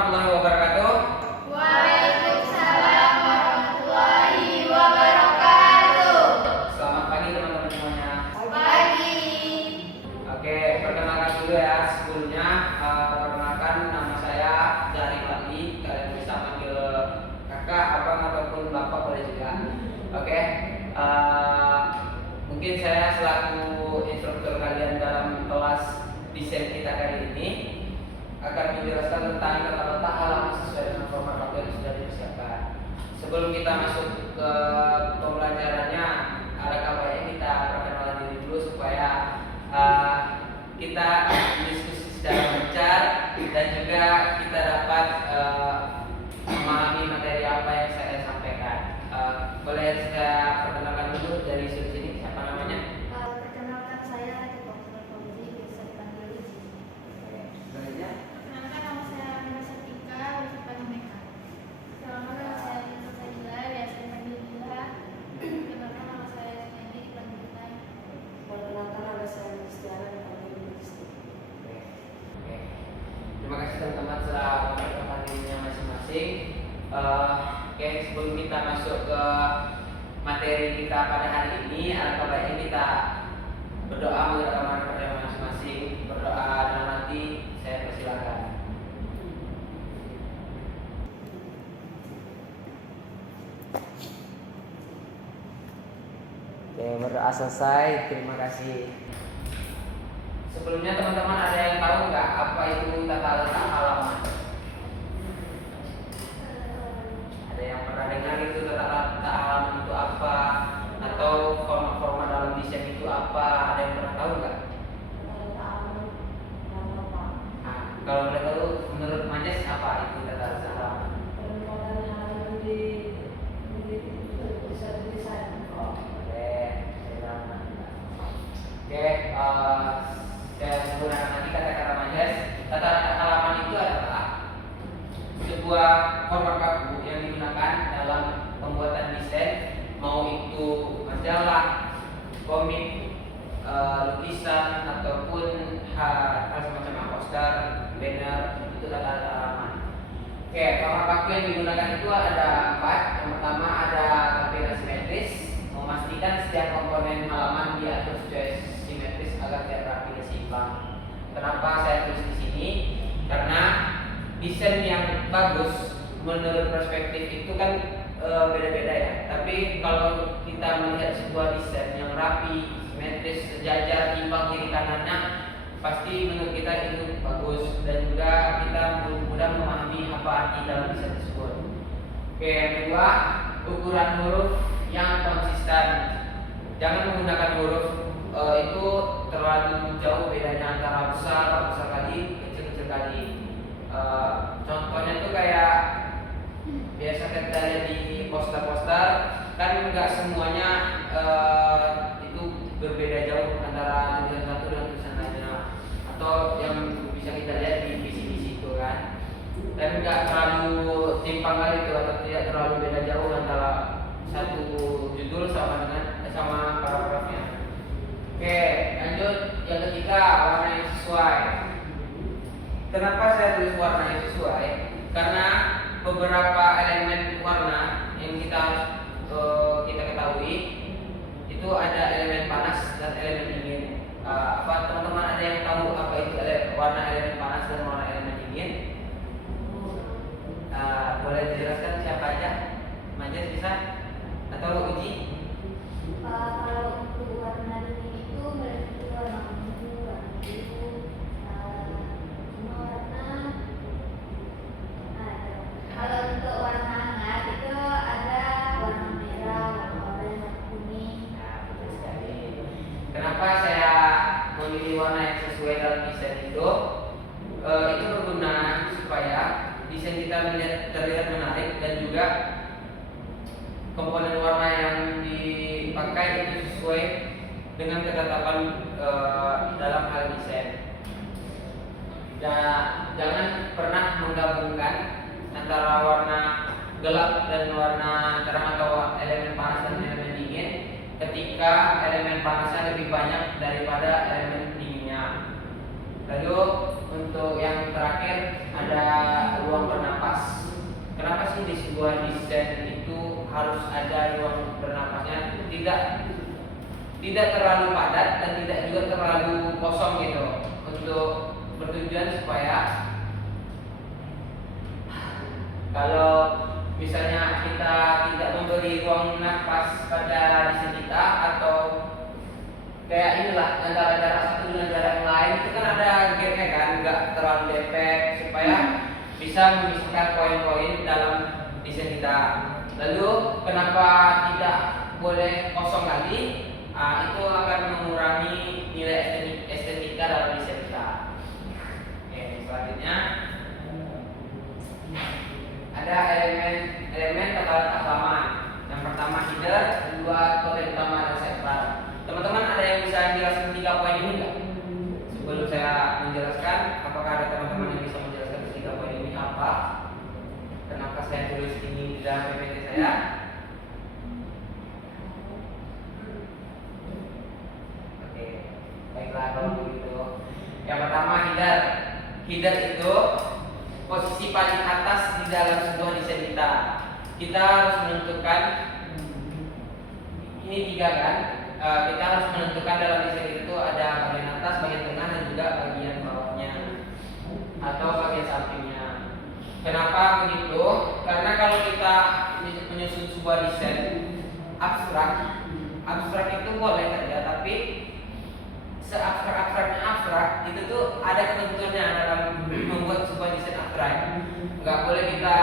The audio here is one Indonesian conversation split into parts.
warahmatullahi wabarakatuh. Waalaikumsalam warahmatullahi wabarakatuh. Selamat pagi teman-teman semuanya. Pagi. Oke, perkenalkan dulu ya sebelumnya. Perkenalkan nama saya Zahri Fadli. Kalian bisa panggil kakak, abang ataupun bapak boleh juga. Oke, mungkin saya selaku instruktur kalian dalam kelas desain kita kali ini akan menjelaskan tentang tata letak halaman sesuai dengan format waktu yang sudah dipersiapkan. Sebelum kita masuk ke pembelajarannya, alangkah baiknya kita perkenalan diri dulu supaya kita diskusi secara lancar dan juga kita dapat memahami materi apa yang saya sampaikan. Boleh saya perkenalkan dulu dari sini, siapa namanya? Perkenalkan saya Dr. Fauzi, bisa dipanggil Uji. Selanjutnya. Perkenalkan nama saya Amira Satika, bisa dipanggil Meka. Perkenalkan nama saya Nisa Sajila, biasa dipanggil Bila. Perkenalkan nama saya Sumendi, dipanggil Bila. Perkenalkan nama saya Kristiana, dipanggil Kristi. Oke. Terima kasih teman-teman telah memperkenalkan dirinya masing-masing. Oke, sebelum kita masuk ke materi kita pada hari ini, alangkah baiknya kita berdoa mengerahkan kepada masing-masing. Berdoa dan nanti saya persilakan. Oke, berdoa selesai. Terima kasih. Sebelumnya teman-teman ada yang tahu nggak apa itu tata letak halaman? Ada yang pernah dengar itu tata letak halaman itu apa? Atau format-format dalam desain itu apa? Ada yang pernah tahu nggak? Nah, kalau boleh tahu menurut Majes apa itu tata letak halaman? Oh, boleh. Oke, saya menggunakan nanti kata-kata Majes. Tata letak halaman itu adalah sebuah format baku yang digunakan dalam pembuatan desain, mau itu majalah, komik, lukisan ataupun hal semacam poster, banner, itu tata letak halaman. Oke, format baku yang digunakan itu ada 4. Yang pertama ada tampilan simetris, memastikan setiap komponen halaman diatur sesuai simetris agar tidak rapi dan seimbang. Kenapa saya tulis di sini? Karena desain yang bagus menurut perspektif itu kan beda-beda ya. Tapi kalau kita melihat sebuah desain yang rapi, simetris, sejajar, imbang kiri kanannya, pasti menurut kita itu bagus dan juga kita mudah memahami apa arti dalam desain tersebut. Oke, yang kedua, ukuran huruf yang konsisten. Jangan menggunakan huruf itu terlalu jauh bedanya antara besar kali, kecil kali. Contohnya tuh kayak biasa kita lihat di poster-poster, kan nggak semuanya itu berbeda jauh antara tulisan satu dan tulisan lainnya, atau yang bisa kita lihat di visi-visi itu kan, dan nggak terlalu timpang kali itu atau tidak terlalu beda jauh antara satu judul sama paragrafnya. Oke, lanjut yang ketiga, warna yang sesuai. Kenapa saya tulis warna yang sesuai? Karena beberapa elemen warna yang kita ketahui itu ada elemen panas dan elemen dingin. Apa teman-teman ada yang tahu apa itu warna elemen panas dan warna elemen dingin? Boleh dijelaskan siapa aja? Majes bisa? Atau Uji? Kalau untuk warna dingin itu berarti warna ungu, warna biru, semua warna. Kalau untuk warna hangat itu ada warna merah, warna oranye, warna kuning. Nah, betul sekali. Kenapa saya memilih warna yang sesuai dalam desain itu? Itu berguna supaya desain kita terlihat menarik dan juga komponen warna yang dipakai itu sesuai dengan ketetapan dalam hal desain. Dan jangan pernah menggabungkan antara warna gelap dan warna terang atau elemen panas dan elemen dingin ketika elemen panasnya lebih banyak daripada elemen dinginnya. Lalu untuk yang terakhir ada ruang sebuah desain itu harus ada ruang bernapasnya, tidak terlalu padat dan tidak juga terlalu kosong gitu, untuk bertujuan supaya kalau misalnya kita tidak memberi ruang napas pada desain kita, atau kayak inilah antara jarak satu dengan jarak yang lain itu kan ada gapnya kan, nggak terlalu depek supaya bisa memisahkan poin-poin dalam desain kita. Lalu kenapa tidak boleh kosong lagi? Itu akan mengurangi nilai estetika dalam desain kita. Oke, selanjutnya ada elemen tata letak halaman. Yang pertama header, kedua konten utama dan sidebar. Teman-teman ada yang bisa menjelaskan 3 poin ini nggak? Sebelum saya menjelaskan, apakah ada teman-teman yang bisa menjelaskan 3 poin ini apa? Kenapa saya tulis ini di dalam PPT saya? Oke, baiklah kalau begitu. Yang pertama header. Header itu posisi paling atas di dalam sebuah desain kita. Kita harus menentukan ini 3 kan? Kita harus menentukan dalam desain itu ada bagian atas, bagian tengah, dan juga bagian bawahnya atau bagian sampingnya. Kenapa begitu? Karena kalau kita menyusun sebuah desain abstrak itu boleh saja, tapi seabstrak-abstraknya abstrak itu tuh ada ketentuannya dalam membuat sebuah desain abstrak. Nggak boleh kita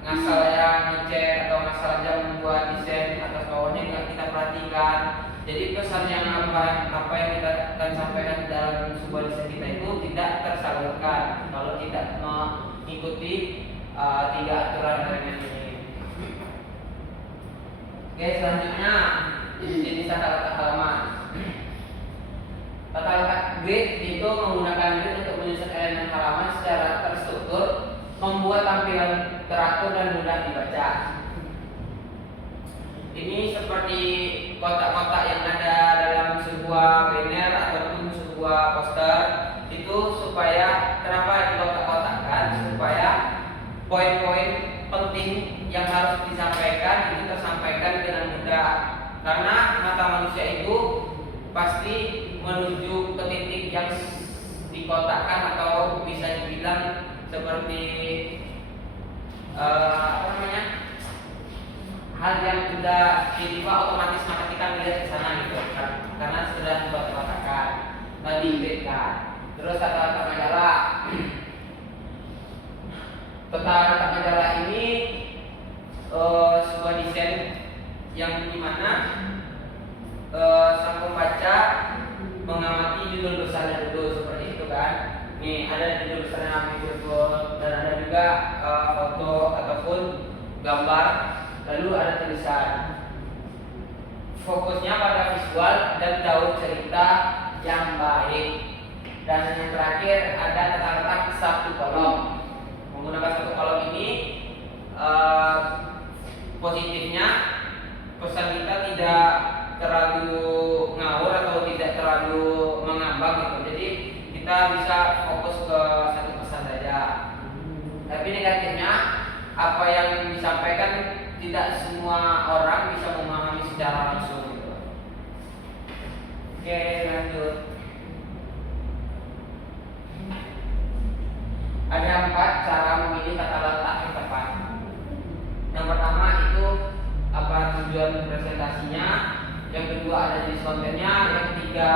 ngasal aja ngecat atau ngasal aja membuat desain atas bawahnya, nggak kita perhatikan. Jadi pesan yang apa yang kita akan sampaikan dalam sebuah desain kita itu tidak tersalurkan kalau tidak mengikuti 3 aturan elemen ini. Oke, selanjutnya jenis tata letak halaman. Tata letak grid itu menggunakan grid untuk menyusun elemen halaman secara terstruktur, membuat tampilan teratur dan mudah dibaca. Ini seperti kotak-kotak yang ada dalam sebuah banner ataupun sebuah poster, itu supaya kenapa dikotak-kotakkan, supaya poin-poin penting yang harus disampaikan itu tersampaikan dengan mudah. Karena mata manusia itu pasti menuju ke titik yang dikotakkan, atau bisa dibilang seperti hal yang sudah tiba otomatis maka kita melihat ke sana gitu kan, karena sudah dibuat-buatkan tadi beda. Terus tata letak majalah. Tata letak majalah ini sebuah desain yang dimana sang pembaca mengamati judul besarnya dulu, seperti itu kan. Nih ada judul besarnya Beautiful, dan ada juga foto ataupun gambar, lalu ada tulisan. Fokusnya pada visual dan jauh cerita yang baik. Dan yang terakhir ada tata letak 1 kolom. Menggunakan 1 kolom ini positifnya pesan kita tidak terlalu ngawur atau tidak terlalu mengambang gitu. Jadi kita bisa fokus ke 1 pesan saja. Tapi negatifnya apa yang disampaikan tidak semua orang bisa memahami secara langsung gitu. Oke, lanjut. Ada 4 cara memilih tata letak yang tepat. Yang pertama itu apa tujuan presentasinya, yang kedua ada jenis kontennya, yang ketiga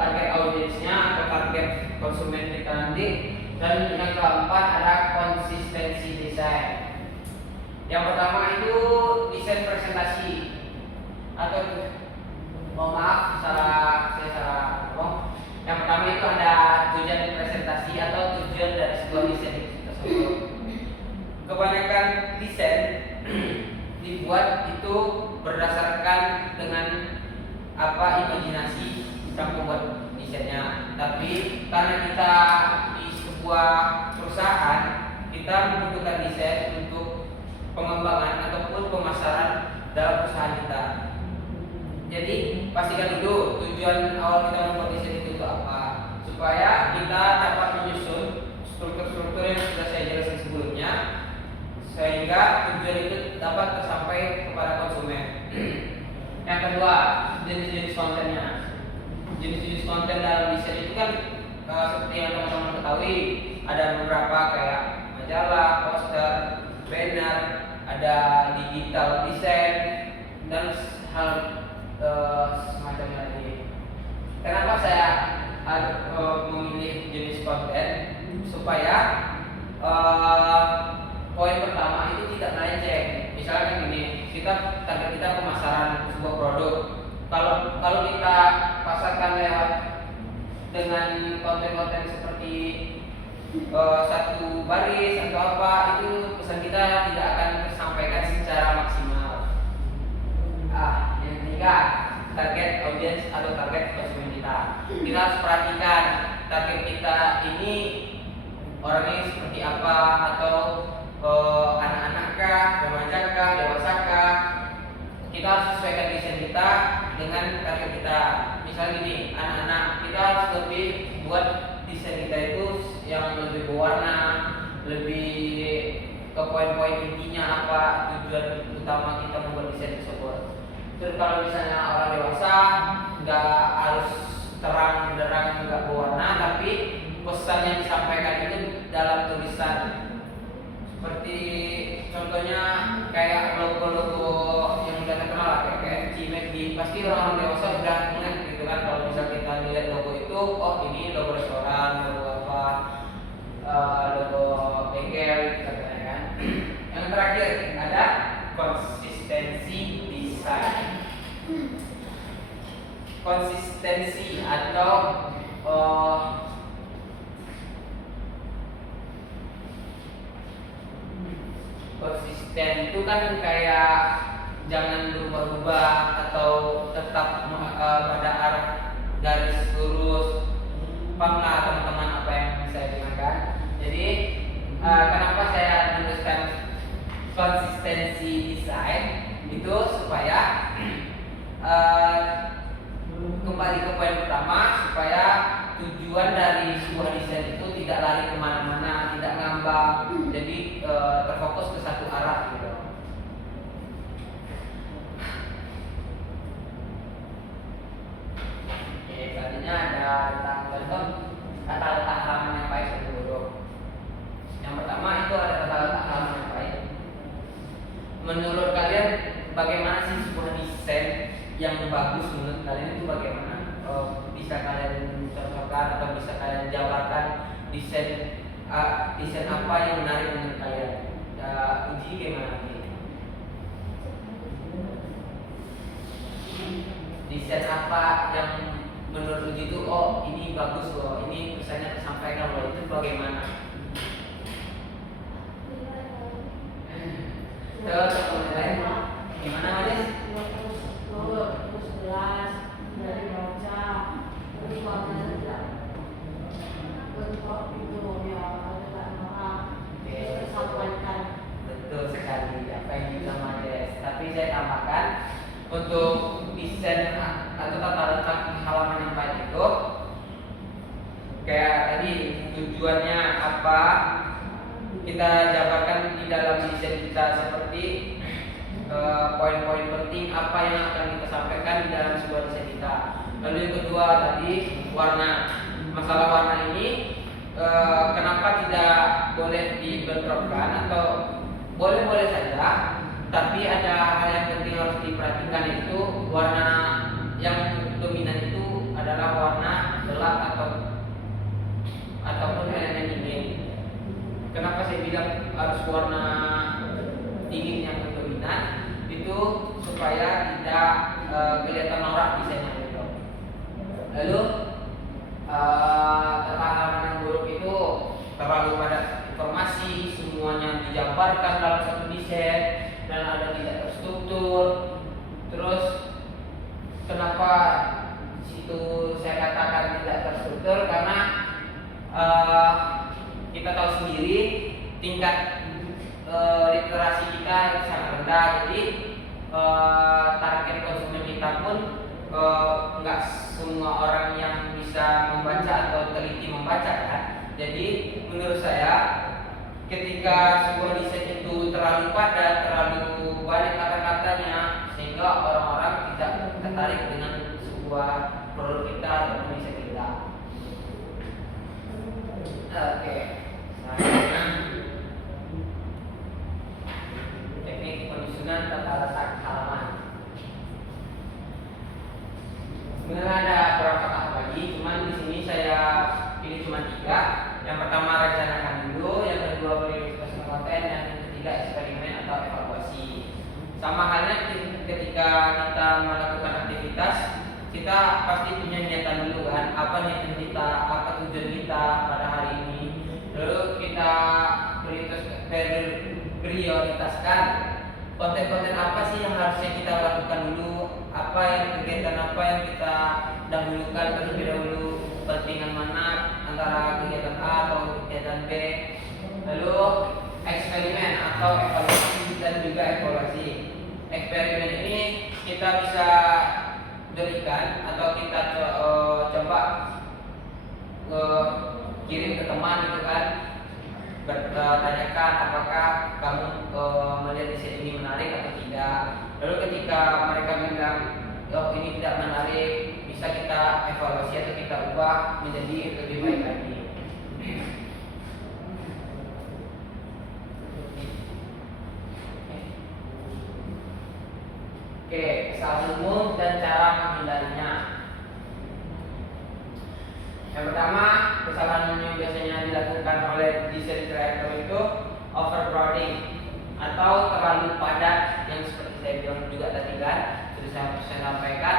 target audiensnya atau target konsumen kita nanti, dan yang keempat ada konsistensi desain. Yang pertama itu desain presentasi atau saya salah ngomong. Yang pertama itu ada tujuan presentasi atau tujuan dari sebuah desain tersebut. Kebanyakan desain dibuat itu berdasarkan dengan imajinasi sang pembuat desainnya. Tapi karena kita di sebuah perusahaan, kita membutuhkan desain untuk pengembangan ataupun pemasaran dalam perusahaan kita. Jadi pastikan dulu tujuan awal kita membuat desain itu apa, supaya kita dapat menyusun struktur-struktur yang sudah saya jelaskan sebelumnya, sehingga tujuan itu dapat tersampai kepada konsumen. Yang kedua, jenis-jenis kontennya. Jenis-jenis konten dalam desain itu kan seperti yang teman-teman ketahui, ada beberapa kayak majalah, poster, banner, ada digital design dan hal semacamnya lagi. Kenapa saya memilih jenis konten? Supaya poin pertama itu tidak melenceng. Misalnya gini, target kita pemasaran sebuah produk. Kalau kita pasarkan lewat dengan konten-konten seperti satu baris atau apa, itu pesan kita tidak akan tersampaikan secara maksimal. Yang ketiga, target audiens atau target konsumen kita. Kita harus perhatikan target kita ini orangnya seperti apa, atau anak-anak kah, remaja kah, dewasa kah. Kita harus sesuaikan desain kita dengan target kita. Misalnya gini, anak-anak, kita harus lebih buat desain kita itu yang lebih berwarna, lebih ke poin-poin intinya apa, tujuan utama kita membuat desain tersebut. Terus kalau misalnya orang dewasa, nggak harus terang benderang, nggak berwarna, tapi pesan yang disampaikan itu dalam tulisan. Seperti contohnya kayak logo-logo yang udah terkenal lah, kayak KFC, McD, pasti orang-orang dewasa udah ingat gitu kan. Kalau misal kita lihat logo itu, oh ini logo restoran, logo apa, logo bengkel gitu kan. Yang terakhir ada konsistensi desain. Konsistensi atau konsisten itu kan kayak jangan berubah-ubah atau tetap pada arah garis lurus. Paham lah teman-teman apa yang saya dengarkan. Jadi kenapa saya menuliskan konsistensi desain itu supaya kembali ke poin pertama, supaya tujuan dari sebuah desain itu tidak lari kemana-mana, tidak ngambang, jadi terfokus ke satu arah gitu. Oke, selanjutnya ada tentang contoh tata letak halaman yang baik dan buruk. Yang pertama itu ada tata letak halaman yang baik. Menurut kalian bagaimana sih sebuah desain yang bagus menurut kalian itu bagaimana? Bisa kalian contohkan atau bisa kalian jabarkan desain apa yang menarik menurut kalian? Uji gimana nih? Desain apa yang menurut Uji itu oh ini bagus loh, ini pesannya tersampaikan loh, itu bagaimana? Terus lain gimana Mas? Terus jelas dari baca, terus warnanya tidak bentuk itu ya, tidak norak, tersampaikan. Betul sekali apa yang dibilang Mas. Tapi saya tambahkan untuk desain atau tata letak halaman yang baik itu kayak tadi tujuannya apa, kita jabarkan di dalam desain kita seperti poin-poin penting apa yang akan kita sampaikan di dalam sebuah desain kita. Lalu yang kedua tadi warna. Masalah warna ini kenapa tidak boleh dibentrokkan atau boleh-boleh saja, tapi ada hal yang penting harus diperhatikan, itu warna yang dominan itu adalah warna gelap ataupun elemen dingin. Kenapa saya bilang harus warna dingin yang dominan? Itu supaya tidak kelihatan norak desainnya gitu. Lalu tata halaman yang buruk itu terlalu padat informasi, semuanya dijabarkan dalam satu desain dan ada tidak terstruktur. Terus kenapa situ saya katakan tidak terstruktur? Karena kita tahu sendiri tingkat literasi kita sangat rendah, jadi target konsumen kita pun nggak semua orang yang bisa membaca atau teliti membaca kan. Jadi menurut saya ketika sebuah desain itu terlalu padat, terlalu dengan tata letak halaman. Sebenarnya ada beberapa tahap lagi, cuman di sini saya pilih cuma 3. Yang pertama rencanakan dulu, yang kedua prioritas konten, yang ketiga eksperimen atau evaluasi. Sama halnya ketika kita melakukan aktivitas, kita pasti punya niatan dulu kan, apa niatan kita, apa tujuan kita pada hari ini. Lalu kita prioritaskan konten-konten apa sih yang harusnya kita lakukan dulu, apa yang kegiatan apa yang kita dahulukan terlebih dahulu, kepentingan mana antara kegiatan A atau kegiatan B. Lalu eksperimen atau evaluasi dan juga evaluasi. Eksperimen ini kita bisa berikan atau kita coba kirim ke teman gitu kan, bertanyakan apakah kamu melihat desain ini menarik atau tidak. Lalu ketika mereka bilang oh ini tidak menarik, bisa kita evaluasi atau kita ubah menjadi lebih baik lagi. Oke, kesalahan umum dan cara menghindarinya. Yang pertama, kesalahan yang biasanya dilakukan oleh desain kreator itu overcrowding atau terlalu padat, yang seperti saya bilang juga tadi kan, sudah saya sampaikan,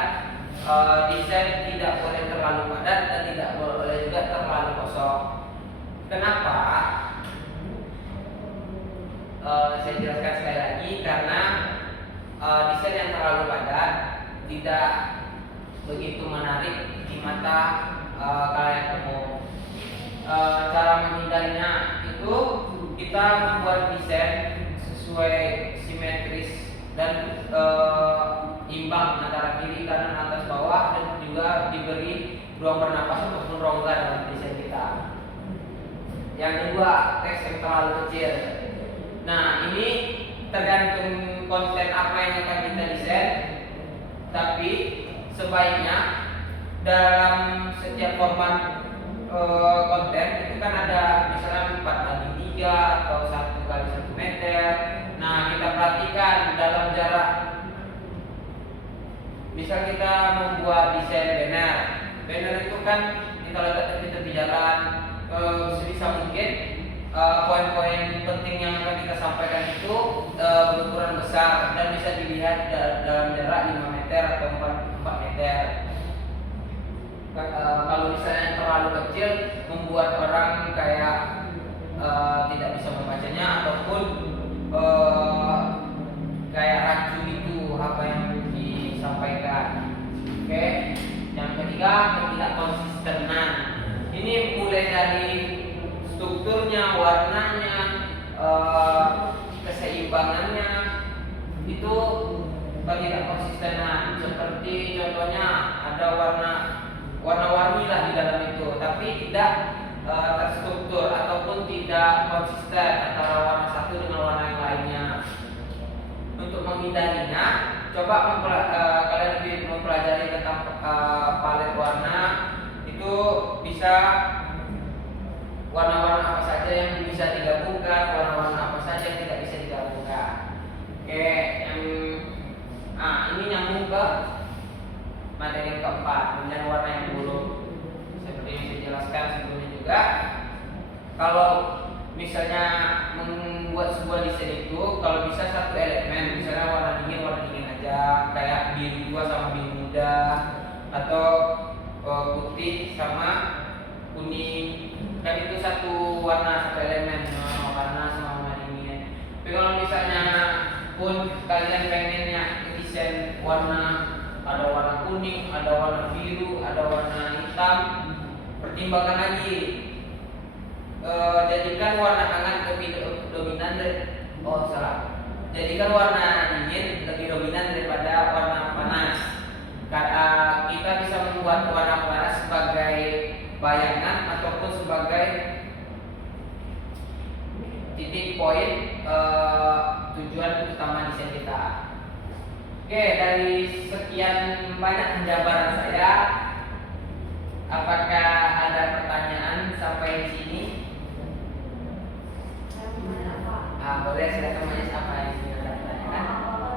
desain tidak boleh terlalu padat dan tidak boleh juga terlalu kosong. Kenapa? Saya jelaskan sekali lagi, karena desain yang terlalu padat tidak begitu menarik di mata kalian umum. Cara menghindarinya itu kita membuat desain sesuai simetris dan imbang antara kiri, kanan, atas, bawah, dan juga diberi ruang bernapas ataupun rongga dalam desain kita. Yang kedua, teks yang terlalu kecil. Nah, ini tergantung konten apa yang akan kita desain, tapi sebaiknya dalam setiap format konten itu kan ada misalnya 4x3 atau 1x1 meter. Nah, kita perhatikan dalam jarak. Misal kita membuat desain banner itu kan kita letakkan di tepi jalan, sebisa mungkin poin-poin penting yang akan kita sampaikan itu berukuran besar dan bisa dilihat dalam jarak 5 meter atau 4 meter. Kalau misalnya terlalu kecil membuat orang kayak tidak bisa membacanya ataupun kayak rancu itu apa yang disampaikan. Oke, yang ketiga ketidakkonsistenan. Ini mulai dari strukturnya, warnanya, keseimbangannya itu ketidakkonsistenan. Seperti contohnya ada warna-warni lah di dalam itu, tapi tidak terstruktur ataupun tidak konsisten antara warna satu dengan warna yang lainnya. Untuk menghindarinya, coba kalian lebih mempelajari tentang palet warna. Itu bisa warna-warna apa saja yang bisa digabungkan, warna-warna apa saja yang tidak bisa digabungkan. Oke, ini nyambung ke materi yang keempat, kemudian warna yang buruk. Seperti yang saya jelaskan sebelumnya juga, kalau misalnya membuat sebuah desain itu, kalau bisa satu elemen, misalnya warna dingin aja, kayak biru tua sama biru muda, atau putih sama kuning, kan itu satu warna, satu elemen, warna panas sama warna dingin. Tapi kalau misalnya pun kalian pengennya desain warna, ada warna kuning, ada warna biru, ada warna hitam, pertimbangkan lagi. Jadikan warna hangat lebih dominan jadikan warna dingin lebih dominan daripada warna panas. Karena kita bisa membuat warna panas sebagai bayangan ataupun sebagai titik poin tujuan utama desain kita. Oke, dari sekian banyak penjabaran saya, apakah ada pertanyaan sampai di sini? Boleh, silakan Mas, apa yang ingin Anda tanyakan?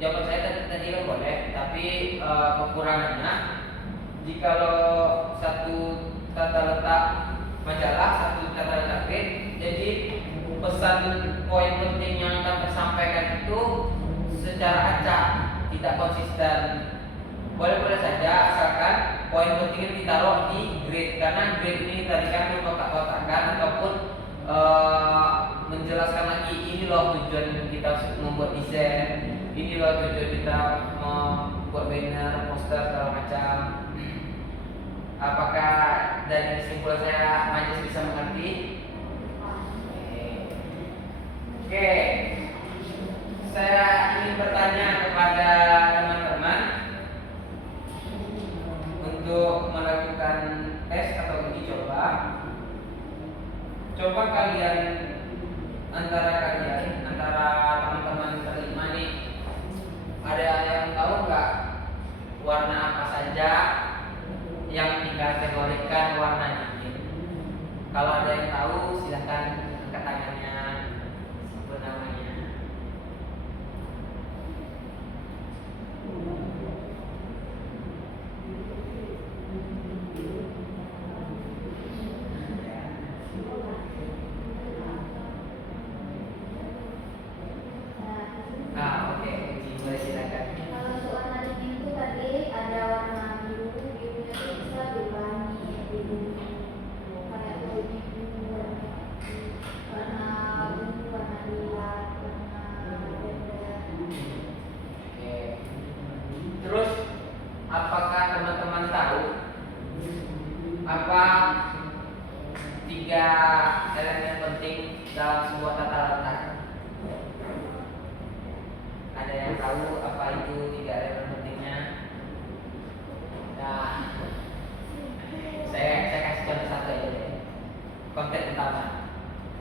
jawaban saya tadi kan boleh, tapi kekurangannya jikalau satu tata letak majalah, satu tata letak grid, jadi pesan poin penting yang akan tersampaikan itu secara acak, tidak konsisten. Boleh-boleh saja asalkan poin pentingnya ditaruh di grid, karena grid ini tadi kan mengkotak-kotakkan ataupun menjelaskan lagi ini loh tujuan kita membuat desain, ini loh tujuan kita membuat banner, poster segala macam. Apakah dari kesimpulan saya Majes bisa mengerti? Oke. Saya ingin bertanya kepada teman-teman untuk melakukan tes atau uji coba. Coba kalian antara teman-teman berlima nih, ada yang tahu nggak warna apa saja yang dikategorikan warna dingin? Kalau ada yang tahu silahkan angkat tangannya, sebut namanya. Oke, boleh silakan. Kalau untuk warna dingin itu tadi ada warna biru, birunya itu bisa diulangi, biru kayak biru, warna ungu, warna lilat, warna lavender. Oke. Terus apakah teman-teman tahu apa 3 elemen penting dalam sebuah tata letak? Ada yang tahu apa itu 3 elemen pentingnya? Nah, saya kasih contoh satu aja deh. Konten utama.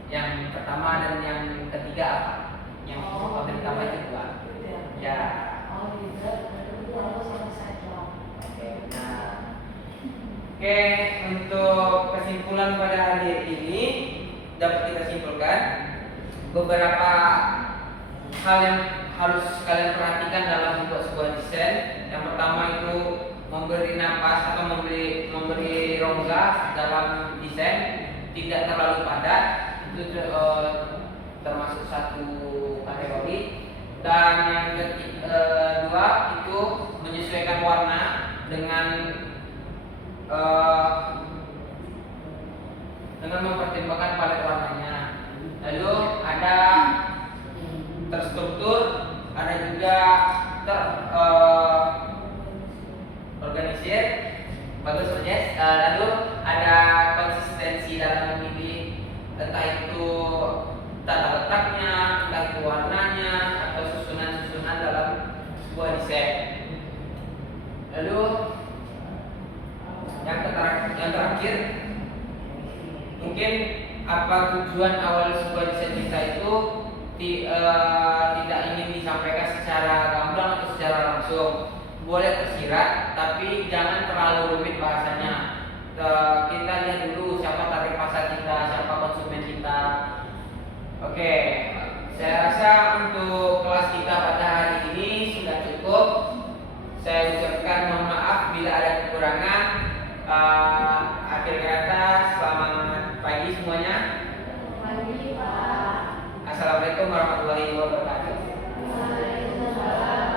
Yang pertama dan yang ketiga apa? Yang konten utama itu 2. Ya. Oke, untuk kesimpulan pada hari ini dapat kita simpulkan beberapa hal yang harus kalian perhatikan dalam membuat sebuah desain. Yang pertama itu memberi napas atau memberi rongga dalam desain, tidak terlalu padat, itu termasuk satu kategori. Dan yang kedua itu menyesuaikan warna dengan mempertimbangkan palet warnanya. Lalu ada terstruktur, ada juga organisir, bagus Majes. Lalu ada konsistensi dalam memilih, entah itu tata letaknya, entah itu warnanya, atau susunan-susunan dalam sebuah desain. Lalu yang terakhir, mungkin apa tujuan awal sebuah desain kita itu tidak ingin disampaikan secara gamblang atau secara langsung. Boleh tersirat, tapi jangan terlalu rumit bahasanya. Kita lihat dulu siapa target pasar kita, siapa konsumen kita. Oke, saya rasa untuk kelas kita pada hari ini sudah cukup. Saya ucapkan mohon maaf bila ada kekurangan. Akhir kata, selamat pagi semuanya. Pagi, Pak. Assalamualaikum warahmatullahi wabarakatuh. Waalaikumsalam.